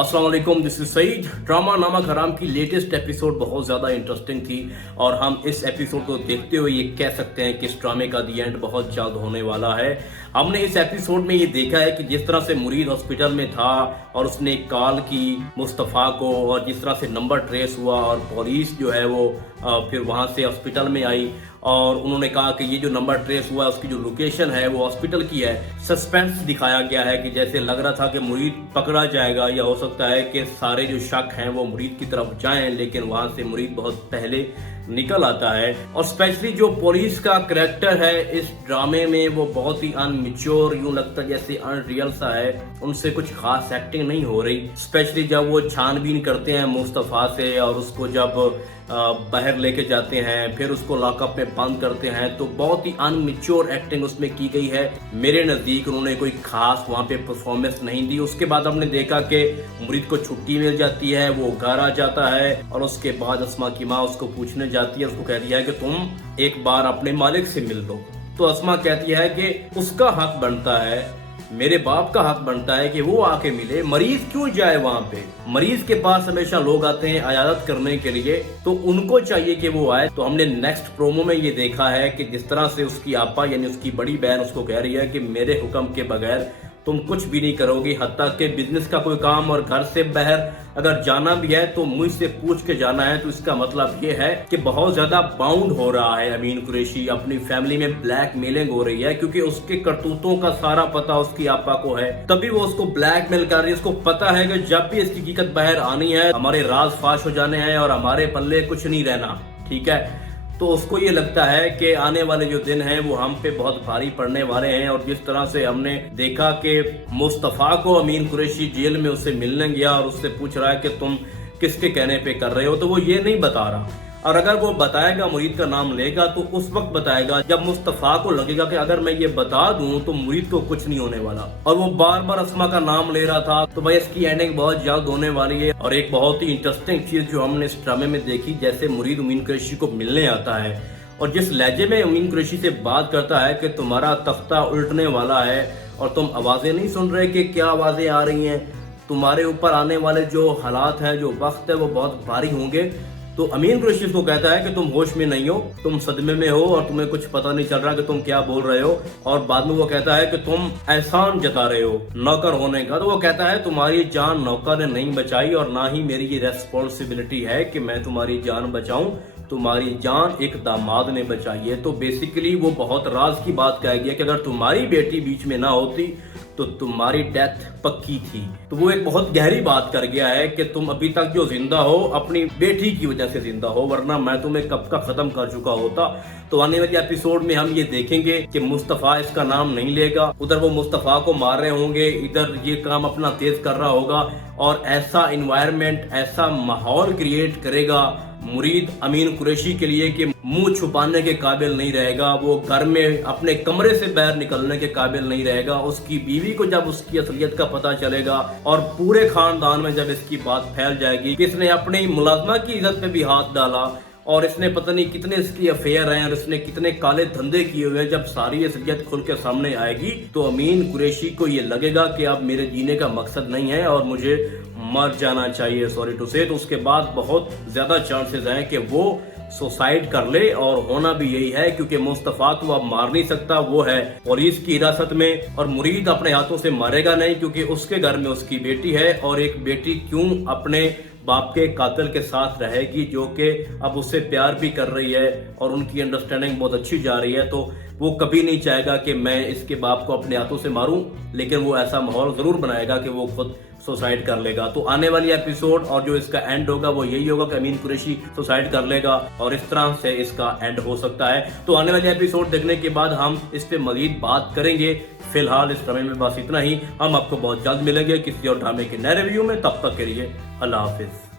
अस्सलाम वालेकुम, this is Saeed. Drama नामक हराम की लेटेस्ट एपिसोड बहुत ज़्यादा इंटरेस्टिंग थी और हम इस एपिसोड को देखते हुए ये कह सकते हैं कि इस ड्रामे का दी एंड बहुत जल्द होने वाला है। हमने इस एपिसोड में ये देखा है कि जिस तरह से मुरीद हॉस्पिटल में था और उसने कॉल की मुस्तफ़ा को और जिस तरह से नंबर ट्रेस हुआ और पुलिस जो है वो फिर वहाँ से हॉस्पिटल में आई और उन्होंने कहा कि ये जो नंबर ट्रेस हुआ उसकी जो लोकेशन है वो हॉस्पिटल की है। सस्पेंस दिखाया गया है कि जैसे लग रहा था कि मुरीद पकड़ा जाएगा या हो सकता है कि सारे जो शक हैं वो मुरीद की तरफ जाएं, लेकिन वहां से मुरीद बहुत पहले निकल आता है। और स्पेशली जो पुलिस का करैक्टर है इस ड्रामे में वो बहुत ही अनमिच्योर, यूं लगता है जैसे अनरियल सा है, उनसे कुछ खास एक्टिंग नहीं हो रही। स्पेशली जब वो छानबीन करते हैं मुस्तफ़ा से और उसको जब बाहर लेके जाते हैं फिर उसको लॉकअप में बंद करते हैं तो बहुत ही अनमिच्योर एक्टिंग उसमें की गई है। मेरे नज़दीक उन्होंने कोई खास वहाँ पे परफॉर्मेंस नहीं दी। उसके बाद हमने देखा कि मुरीद को छुट्टी मिल जाती है, वो घर आ जाता है और उसके बाद अस्मा की माँ उसको पूछने जाती है, उसको कह दिया है कि तुम एक बार अपने मालिक से मिल लो। तो अस्मा कहती है कि उसका हक बनता है, मेरे बाप का हक बनता है कि वो आके मिले, मरीज क्यों जाए वहां पे। मरीज के पास हमेशा लोग आते हैं इयादत करने के लिए, तो उनको चाहिए कि वो आए। तो हमने नेक्स्ट प्रोमो में ये देखा है कि जिस तरह से उसकी आपा यानी उसकी बड़ी बहन उसको कह रही है कि मेरे हुक्म के बगैर तुम कुछ भी नहीं करोगी, हत्ता के बिजनेस का कोई काम और घर से बाहर अगर जाना भी है तो मुझसे पूछ के जाना है। तो इसका मतलब ये है कि बहुत ज्यादा बाउंड हो रहा है अमीन कुरैशी, अपनी फैमिली में ब्लैकमेलिंग हो रही है क्योंकि उसके करतूतों का सारा पता उसकी आपा को है, तभी वो उसको ब्लैकमेल कर रही है। उसको पता है कि जब भी इसकी हकीकत बाहर आनी है हमारे राज फाश हो जाने हैं और हमारे पल्ले कुछ नहीं रहना, ठीक है। तो उसको ये लगता है कि आने वाले जो दिन हैं वो हम पे बहुत भारी पड़ने वाले हैं। और जिस तरह से हमने देखा कि मुस्तफ़ा को अमीन कुरैशी जेल में उससे मिलने गया और उससे पूछ रहा है कि तुम किसके कहने पे कर रहे हो, तो वो ये नहीं बता रहा। और अगर वो बताएगा, मुरीद का नाम लेगा तो उस वक्त बताएगा जब मुस्तफ़ा को लगेगा कि अगर मैं ये बता दूं तो मुरीद को कुछ नहीं होने वाला। और वो बार बार अस्मा का नाम ले रहा था, तो भाई इसकी एंडिंग बहुत जल्द होने वाली है। और एक बहुत ही इंटरेस्टिंग चीज जो हमने इस ड्रामे में देखी, जैसे मुरीद अमीन कुरैशी को मिलने आता है और जिस लहजे में अमीन कुरैशी से बात करता है कि तुम्हारा तख्ता उल्टने वाला है और तुम आवाजें नहीं सुन रहे कि क्या आवाजें आ रही हैं, तुम्हारे ऊपर आने वाले जो हालात हैं, जो वक्त है वो बहुत भारी होंगे। तो अमीन कुरैशी को कहता है कि तुम होश में नहीं हो, तुम सदमे में हो और तुम्हें कुछ पता नहीं चल रहा कि तुम क्या बोल रहे हो। और बाद में वो कहता है कि तुम एहसान जता रहे हो नौकर होने का। तो वो कहता है तुम्हारी जान नौकर ने नहीं बचाई और ना ही मेरी ये रेस्पॉन्सिबिलिटी है कि मैं तुम्हारी जान बचाऊं, तुम्हारी जान एक दामाद ने बचाई है। तो बेसिकली वो बहुत राज की बात कह गया कि अगर तुम्हारी बेटी बीच में ना होती तो तुम्हारी डेथ पक्की थी। तो वो एक बहुत गहरी बात कर गया है कि तुम अभी तक जो जिंदा हो अपनी बेटी की वजह से जिंदा हो, वरना मैं तुम्हें कब का खत्म कर चुका होता। तो आने वाले एपिसोड में हम ये देखेंगे कि मुस्तफ़ा इसका नाम नहीं लेगा, उधर वो मुस्तफ़ा को मार रहे होंगे, इधर ये काम अपना तेज कर रहा होगा और ऐसा इन्वायरमेंट, ऐसा माहौल क्रिएट करेगा मुरीद अमीन कुरैशी के लिए कि मुंह छुपाने के काबिल नहीं रहेगा। वो घर में अपने कमरे से बाहर निकलने के काबिल नहीं रहेगा। उसकी बीवी को जब उसकी असलियत का पता चलेगा और पूरे खानदान में जब इसकी बात फैल जाएगी कि इसने अपनी मुलाजमा की इज्जत पे भी हाथ डाला और इसने पता नहीं कितने इसकी अफेयर हैं और इसने कितने काले धंधे किए हुए हैं, जब सारी असलियत खुल के सामने आएगी तो अमीन कुरैशी को ये लगेगा कि अब मेरे जीने का मकसद नहीं है और मुझे मर जाना चाहिए, सॉरी टू से। तो उसके बाद बहुत ज्यादा चांसेस हैं कि वो सुसाइड कर ले और होना भी यही है क्योंकि मुस्तफ़ा को अब मार नहीं सकता, वो है पुलिस की हिरासत में। और मुरीद अपने हाथों से मारेगा नहीं क्योंकि उसके घर में उसकी बेटी है और एक बेटी क्यों अपने बाप के कातिल के साथ रहेगी जो कि अब उससे प्यार भी कर रही है और उनकी अंडरस्टैंडिंग बहुत अच्छी जा रही है। तो वो कभी नहीं चाहेगा कि मैं इसके बाप को अपने हाथों से मारूं, लेकिन वो ऐसा माहौल जरूर बनाएगा कि वो खुद सुसाइड कर लेगा। तो आने वाली एपिसोड और जो इसका एंड होगा वो यही होगा कि अमीन कुरैशी सुसाइड कर लेगा और इस तरह से इसका एंड हो सकता है। तो आने वाली एपिसोड देखने के बाद हम इस पे मजीद बात करेंगे। फिलहाल इस ड्रामे में बस इतना ही। हम आपको बहुत जल्द मिलेंगे किसी और ड्रामे के नए रिव्यू में, तब तक के लिए अल्लाह हाफिज।